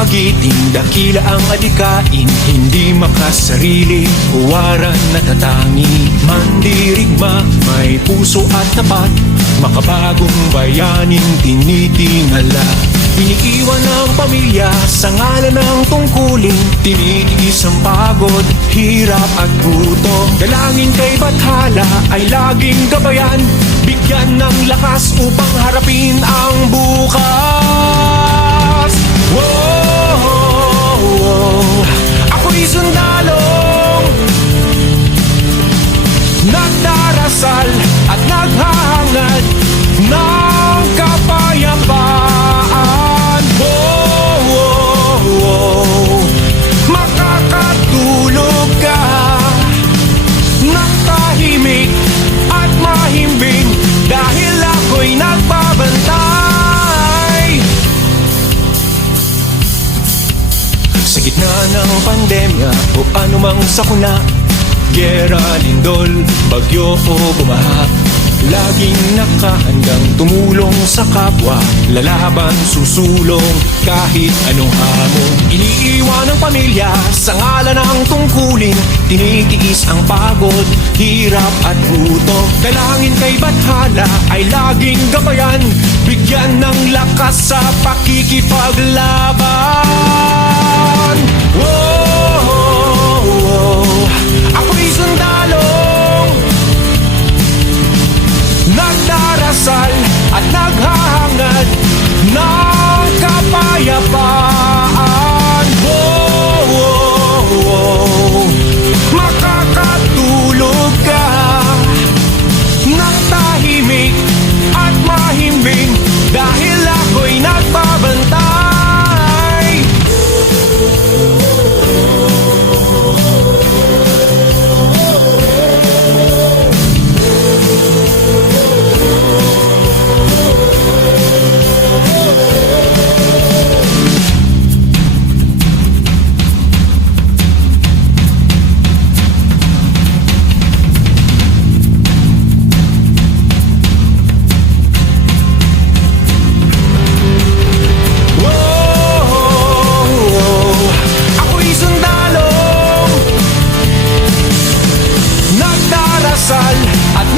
magiting, dakila ang adikain, hindi makasarili, huwaran natatangi. Mandirigma, may puso at tapat, makabagong bayaning tinitingala. Iniiwan ang pamilya sa ngalan ng tungkulin, tinitiis ang pagod, hirap at puto. Dalangin kay Bathala ay laging gabayan, bigyan ng lakas upang harapin ang bukas. Whoa, ako'y sundalong nagdarasal at naghahangad ng kapayapaan. Makakatulog ka ng tahimik at mahimbing dahil ako'y nagbabantay. Sa gitna ng pandemya o anumang sakuna, gera, lindol, bagyo o bumaha, laging nakahandang tumulong sa kapwa, lalaban, susulong kahit anong hamon. Iniiwan ang pamilya sa ngalan ng tungkulin, tinitiis ang pagod, hirap at gutom. Dalangin kay Bathala ay laging gabayan, bigyan ng lakas sa pakikipaglaban. Ako'y sundalong nagdarasal at naghahangad ng kapayapaan. Makakatulog ka ng tahimik at mahimbing dahil ako'y nagbabantay. At